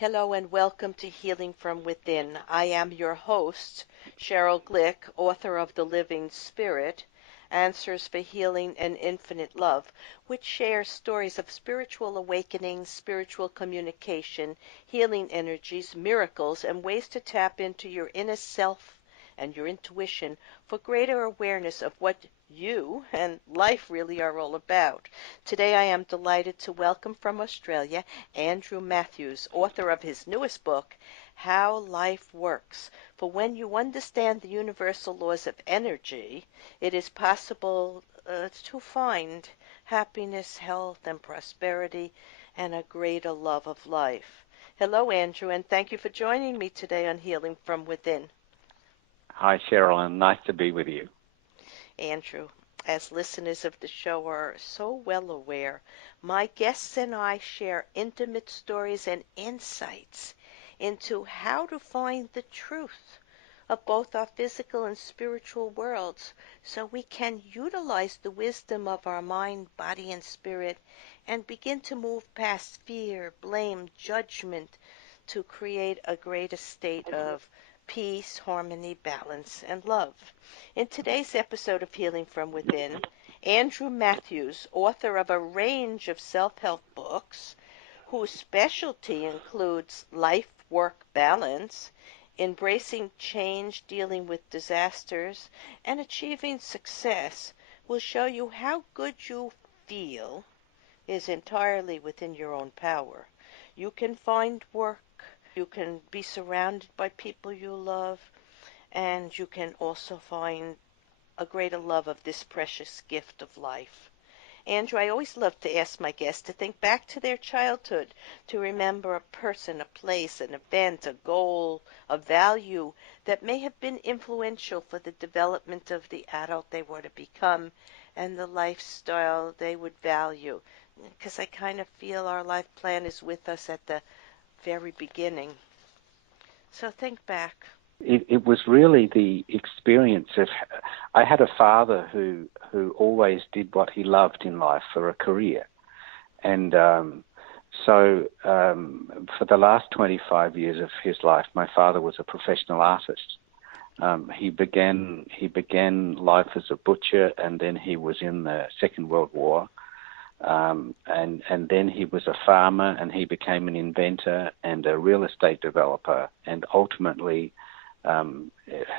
Hello and welcome to Healing from Within. I am your host, Sheryl Glick, author of The Living Spirit, Answers for Healing and Infinite Love, which shares stories of spiritual awakening, spiritual communication, healing energies, miracles, and ways to tap into your inner self and your intuition for greater awareness of what you and life really are all about. Today I am delighted to welcome from Australia Andrew Matthews, author of his newest book, How Life Works. For when you understand the universal laws of energy, it is possible to find happiness, health, and prosperity, and a greater love of life. Hello, Andrew, and thank you for joining me today on Healing from Within. Hi, Sheryl, and nice to be with you. Andrew, as listeners of the show are so well aware, my guests and I share intimate stories and insights into how to find the truth of both our physical and spiritual worlds so we can utilize the wisdom of our mind, body, and spirit and begin to move past fear, blame, judgment to create a greater state of peace, harmony, balance, and love. In today's episode of Healing from Within, Andrew Matthews, author of a range of self-help books, whose specialty includes life-work balance, embracing change, dealing with disasters, and achieving success, will show you how good you feel is entirely within your own power. You can find work, you can be surrounded by people you love, and you can also find a greater love of this precious gift of life. Andrew, I always love to ask my guests to think back to their childhood, to remember a person, a place, an event, a goal, a value that may have been influential for the development of the adult they were to become and the lifestyle they would value. Because I kind of feel our life plan is with us at the very beginning. So think back. It was really the experience of, I had a father who always did what he loved in life for a career. And so for the last 25 years of his life, my father was a professional artist. He began life as a butcher, and then he was in the Second World War. And then he was a farmer, and he became an inventor and a real estate developer, and ultimately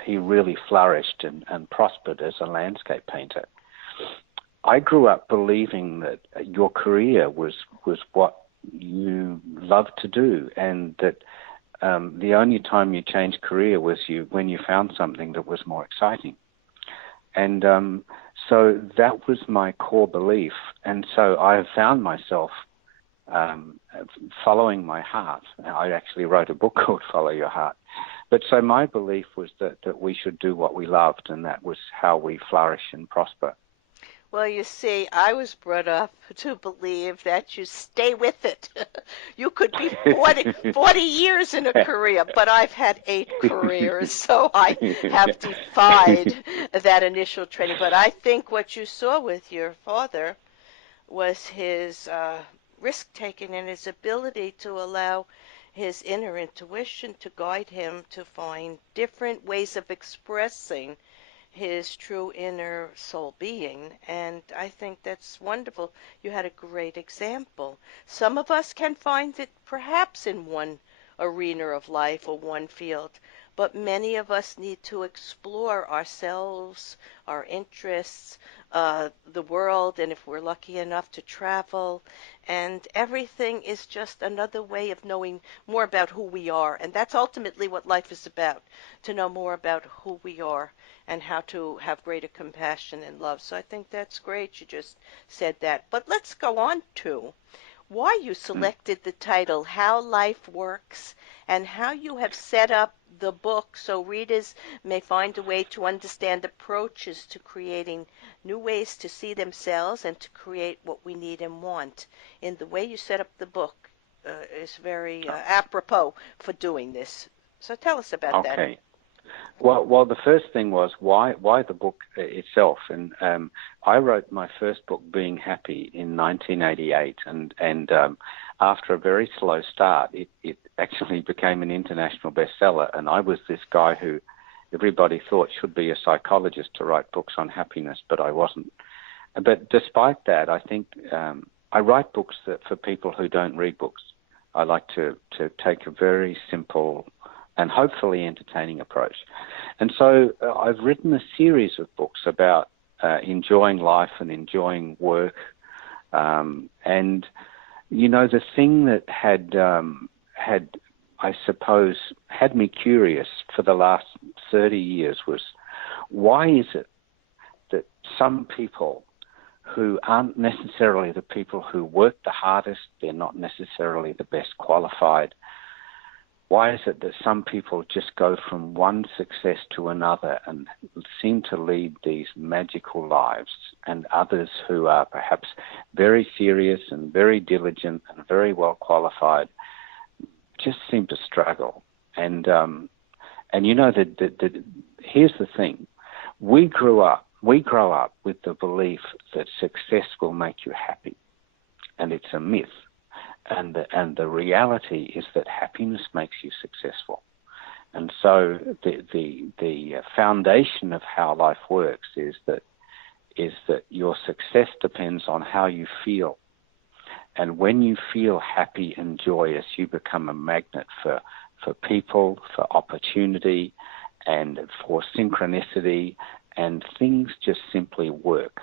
he really flourished and prospered as a landscape painter. I grew up believing that your career was what you loved to do, and that the only time you changed career was when you found something that was more exciting. And so that was my core belief. And so I have found myself following my heart. I actually wrote a book called Follow Your Heart. But so my belief was that we should do what we loved, and that was how we flourish and prosper. Well, you see, I was brought up to believe that you stay with it. You could be 40 years in a career, but I've had 8 careers, so I have defied that initial training. But I think what you saw with your father was his risk-taking and his ability to allow his inner intuition to guide him to find different ways of expressing his true inner soul being, and I think that's wonderful. You had a great example. Some of us can find it perhaps in one arena of life or one field, but many of us need to explore ourselves, our interests, the world, and if we're lucky enough to travel, and everything is just another way of knowing more about who we are, and that's ultimately what life is about, to know more about who we are and how to have greater compassion and love. So I think that's great you just said that. But let's go on to why you selected the title, How Life Works, and how you have set up the book so readers may find a way to understand approaches to creating new ways to see themselves and to create what we need and want. In the way you set up the book is very apropos for doing this. So tell us about that. Okay. Well, the first thing was why the book itself, and I wrote my first book, Being Happy, in 1988, and after a very slow start, it actually became an international bestseller. And I was this guy who everybody thought should be a psychologist to write books on happiness, but I wasn't. But despite that, I think I write books for people who don't read books. I like to take a very simple and hopefully entertaining approach. And so I've written a series of books about enjoying life and enjoying work. And, you know, the thing that had, I suppose, had me curious for the last 30 years was, why is it that some people who aren't necessarily the people who work the hardest, they're not necessarily the best qualified, why is it that some people just go from one success to another and seem to lead these magical lives, and others who are perhaps very serious and very diligent and very well qualified just seem to struggle? And you know, here's the thing. We grow up with the belief that success will make you happy, and it's a myth. And the reality is that happiness makes you successful. And so the foundation of how life works is that your success depends on how you feel. And when you feel happy and joyous, you become a magnet for people, for opportunity, and for synchronicity, and things just simply work.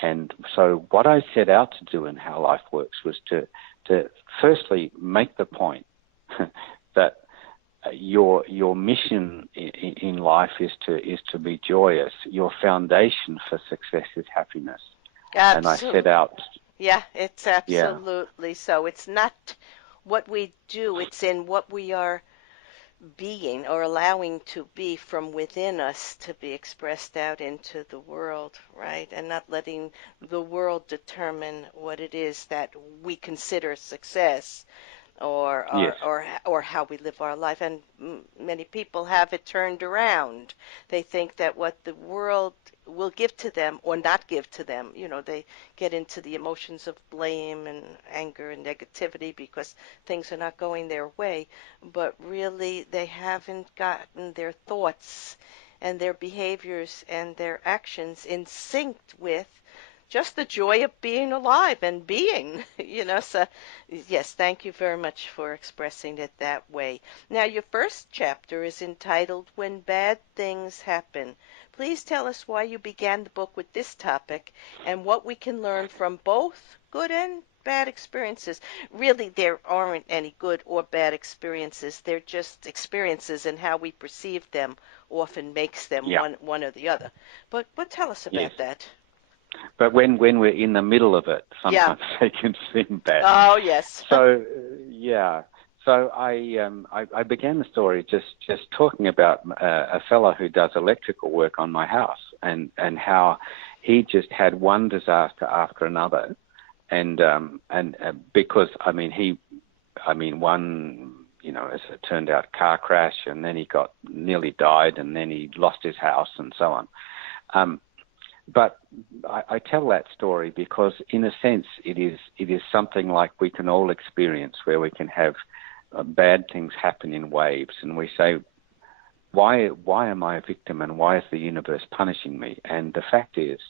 And so what I set out to do in How Life Works was to firstly make the point that your mission in life is to be joyous. Your foundation for success is happiness. And I set out. Yeah, it's Yeah. absolutely so. It's not what we do, it's in what we are being or allowing to be from within us to be expressed out into the world, right? And not letting the world determine what it is that we consider success or Yes. or how we live our life. And many people have it turned around. They think that what the world will give to them or not give to them, you know, they get into the emotions of blame and anger and negativity because things are not going their way, but really they haven't gotten their thoughts and their behaviors and their actions in sync with just the joy of being alive and being, you know. So, yes, thank you very much for expressing it that way. Now, your first chapter is entitled When Bad Things Happen. Please tell us why you began the book with this topic and what we can learn from both good and bad experiences. Really, there aren't any good or bad experiences. They're just experiences, and how we perceive them often makes them Yeah. one or the other. But tell us Yes. about that. But when we're in the middle of it, Yeah. sometimes they can seem bad. Oh, yes. So yeah. So I began the story just talking about a fellow who does electrical work on my house, and how he just had one disaster after another, and because one, you know, as it turned out, car crash, and then he nearly died, and then he lost his house, and so on. But I tell that story because, in a sense, it is something like we can all experience, where we can have bad things happen in waves, and we say, why am I a victim, and why is the universe punishing me? And the fact is,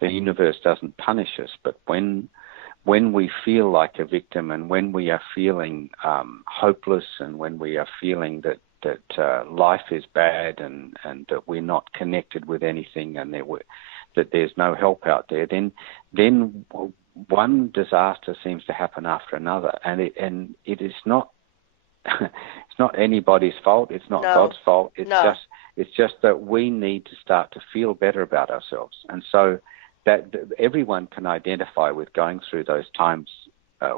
the universe doesn't punish us, but when we feel like a victim, and when we are feeling hopeless, and when we are feeling that life is bad, and that we're not connected with anything, and that there's no help out there, then one disaster seems to happen after another, and it is not it's not anybody's fault. It's not No. God's fault. No. It's just that we need to start to feel better about ourselves, and so that everyone can identify with going through those times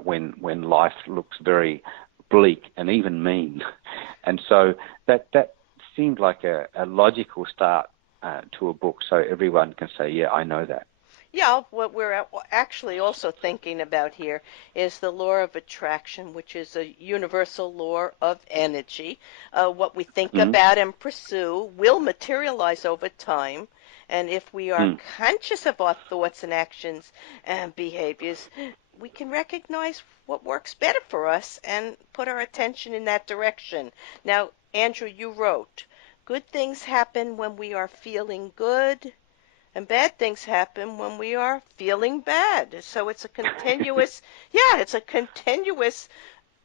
when life looks very bleak and even mean, and so that seemed like a logical start to a book, so everyone can say, yeah, I know that. Yeah, what we're actually also thinking about here is the law of attraction, which is a universal law of energy. What we think Mm. about and pursue will materialize over time. And if we are Mm. conscious of our thoughts and actions and behaviors, we can recognize what works better for us and put our attention in that direction. Now, Andrew, you wrote, good things happen when we are feeling good, and bad things happen when we are feeling bad. So it's a continuous, yeah, it's a continuous,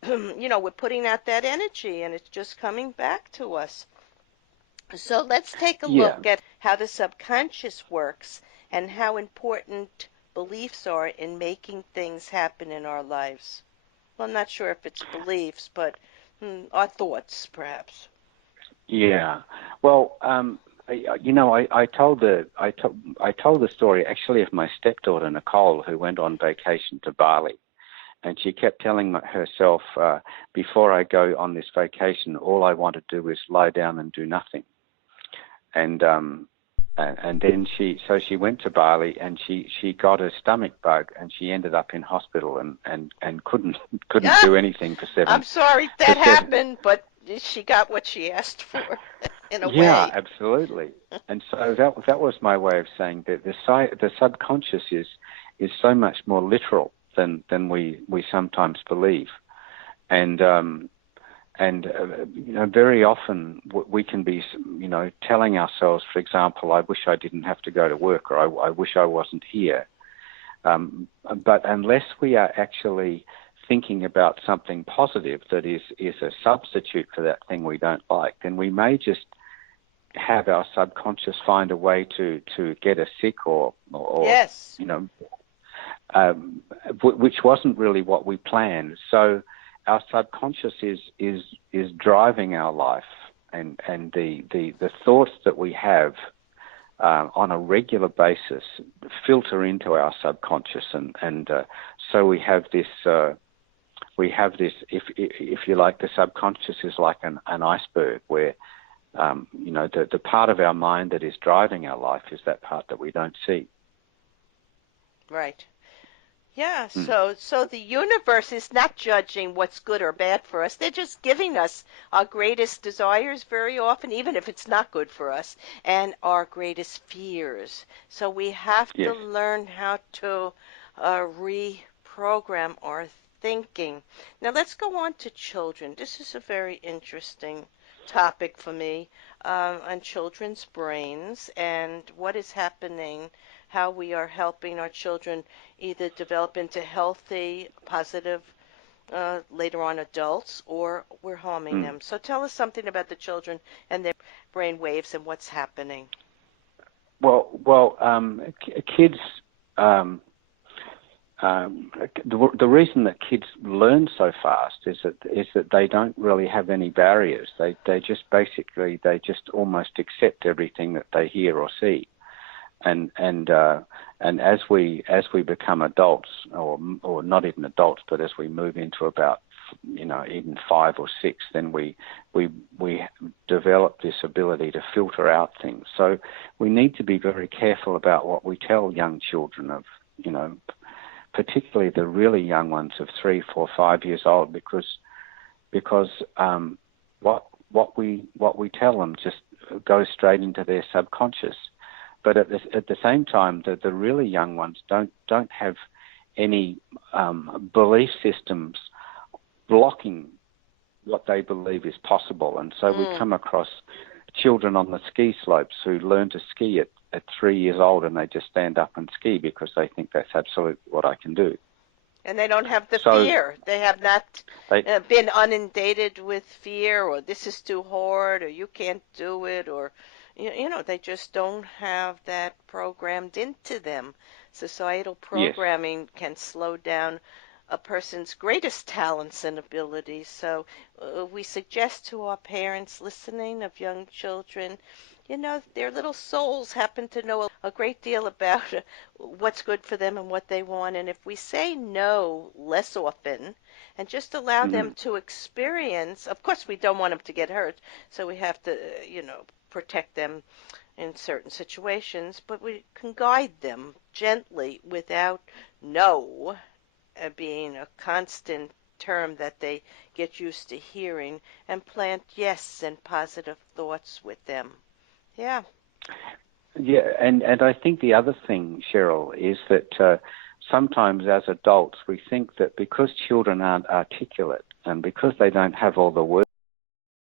we're putting out that energy and it's just coming back to us. So let's take a Yeah, look at how the subconscious works and how important beliefs are in making things happen in our lives. Well, I'm not sure if it's beliefs, but our thoughts, perhaps. yeah. Well, I told the story actually of my stepdaughter Nicole, who went on vacation to Bali, and she kept telling herself, before I go on this vacation, all I want to do is lie down and do nothing. And then she went to Bali, and she got a stomach bug, and she ended up in hospital and couldn't Yeah, do anything for I'm seven sorry for that seven. happened, but she got what she asked for in a Yeah, way. absolutely. And so that was my way of saying that the subconscious is so much more literal than we sometimes believe, and very often we can be telling ourselves, for example, I wish I didn't have to go to work, or I wish I wasn't here. But unless we are actually thinking about something positive that is a substitute for that thing we don't like, then we may just have our subconscious find a way to get us sick or Yes, which wasn't really what we planned. So our subconscious is driving our life, and the thoughts that we have on a regular basis filter into our subconscious, and so we have this. If you like, the subconscious is like an iceberg where the part of our mind that is driving our life is that part that we don't see. right. Yeah, Mm. so the universe is not judging what's good or bad for us. They're just giving us our greatest desires very often, even if it's not good for us, and our greatest fears. So we have to Yes. learn how to reprogram our thinking. Now let's go on to children. This is a very interesting topic for me, on children's brains and what is happening, how we are helping our children either develop into healthy, positive, later on adults, or we're harming Mm. them. So tell us something about the children and their brain waves and what's happening. Kids. Um, the reason that kids learn so fast is that they don't really have any barriers. They just almost accept everything that they hear or see, and as we become adults, or not even adults, but as we move into about even 5 or 6, then we develop this ability to filter out things. So we need to be very careful about what we tell young children of, particularly the really young ones of 3, 4, 5 years old, because what we tell them just goes straight into their subconscious. But at the same time, the really young ones don't have any belief systems blocking what they believe is possible. And so we Mm. come across children on the ski slopes who learn to ski at 3 years old, and they just stand up and ski because they think that's absolutely what I can do. And they don't have the So fear. They have not they, been inundated with fear, or this is too hard, or you can't do it, or they just don't have that programmed into them. Societal yes. programming can slow down a person's greatest talents and abilities. So we suggest to our parents listening of young children, their little souls happen to know a great deal about what's good for them and what they want. And if we say no less often and just allow them Mm-hmm. to experience, of course, we don't want them to get hurt, so we have to, protect them in certain situations, but we can guide them gently without no being a constant term that they get used to hearing, and plant yes and positive thoughts with them. Yeah. Yeah, and I think the other thing, Cheryl, is that sometimes as adults we think that because children aren't articulate and because they don't have all the words